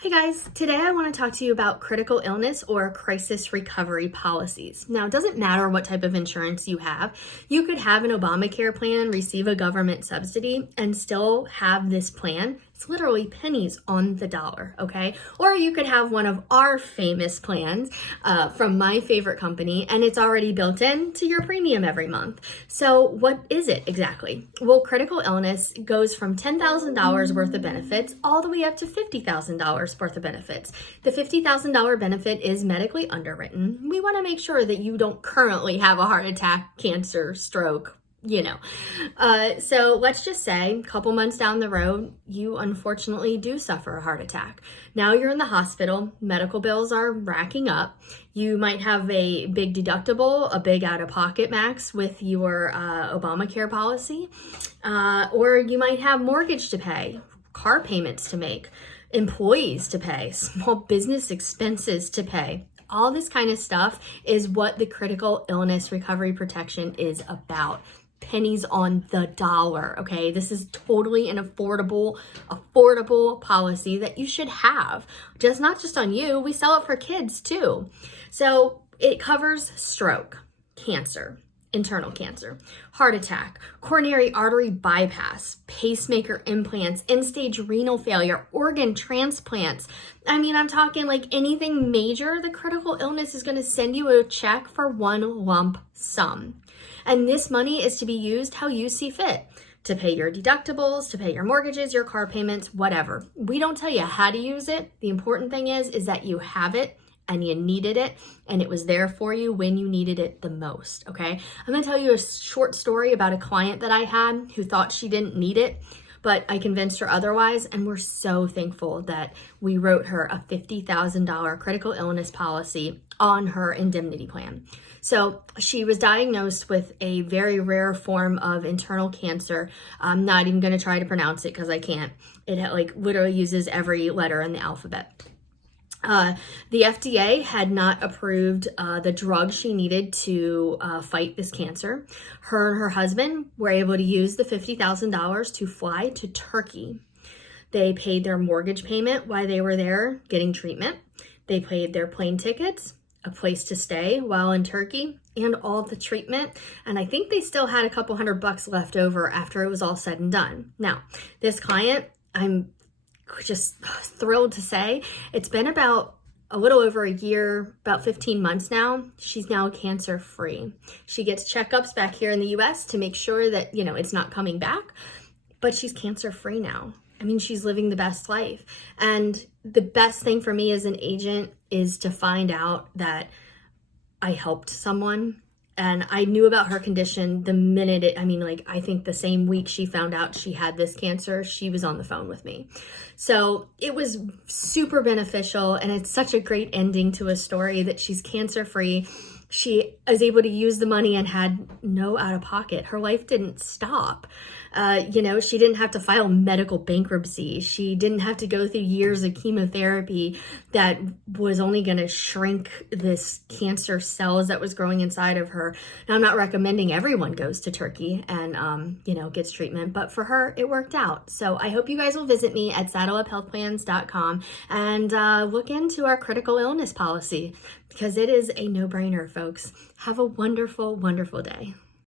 Hi guys, today I want to talk to you about critical illness or crisis recovery policies. Now, it doesn't matter what type of insurance you have. You could have an Obamacare plan, receive a government subsidy, and still have this plan. It's literally pennies on the dollar, okay? Or you could have one of our famous plans from my favorite company, and it's already built into your premium every month. So what is it exactly? Well, critical illness goes from $10,000 worth of benefits all the way up to $50,000 worth of benefits. The $50,000 benefit is medically underwritten. We want to make sure that you don't currently have a heart attack, cancer, stroke, So let's just say a couple months down the road, you unfortunately do suffer a heart attack. Now you're in the hospital, medical bills are racking up. You might have a big deductible, a big out-of-pocket max with your Obamacare policy, or you might have mortgage to pay, car payments to make, employees to pay, small business expenses to pay. All this kind of stuff is what the critical illness recovery protection is about. Pennies on the dollar, okay? This is totally an affordable policy that you should have. Not just on you, we sell it for kids too. So it covers stroke, cancer, internal cancer, heart attack, coronary artery bypass, pacemaker implants, end-stage renal failure, organ transplants. I'm talking like anything major, the critical illness is going to send you a check for one lump sum. And this money is to be used how you see fit, to pay your deductibles, to pay your mortgages, your car payments, whatever. We don't tell you how to use it. The important thing is that you have it and you needed it and it was there for you when you needed it the most, okay? I'm gonna tell you a short story about a client that I had who thought she didn't need it, but I convinced her otherwise, and we're so thankful that we wrote her a $50,000 critical illness policy on her indemnity plan. So she was diagnosed with a very rare form of internal cancer. I'm not even going to try to pronounce it because I can't. It literally uses every letter in the alphabet. The FDA had not approved the drug she needed to fight this cancer. Her and her husband were able to use the $50,000 to fly to Turkey. They paid their mortgage payment while they were there getting treatment. They paid their plane tickets, a place to stay while in Turkey, and all the treatment. And I think they still had a couple $100 left over after it was all said and done. Now, this client, I'm just thrilled to say, it's been about a little over a year, about 15 months now. She's now cancer free. She gets checkups back here in the US to make sure that, it's not coming back, but she's cancer free now. She's living the best life. And the best thing for me as an agent is to find out that I helped someone. And I knew about her condition the minute I think the same week she found out she had this cancer, she was on the phone with me. So it was super beneficial, and it's such a great ending to a story that she's cancer free. She was able to use the money and had no out of pocket. Her life didn't stop. She didn't have to file medical bankruptcy. She didn't have to go through years of chemotherapy that was only going to shrink this cancer cells that was growing inside of her. Now, I'm not recommending everyone goes to Turkey and, gets treatment, but for her, it worked out. So I hope you guys will visit me at saddleuphhealthplans.com and look into our critical illness policy, because it is a no-brainer, folks. Have a wonderful, wonderful day.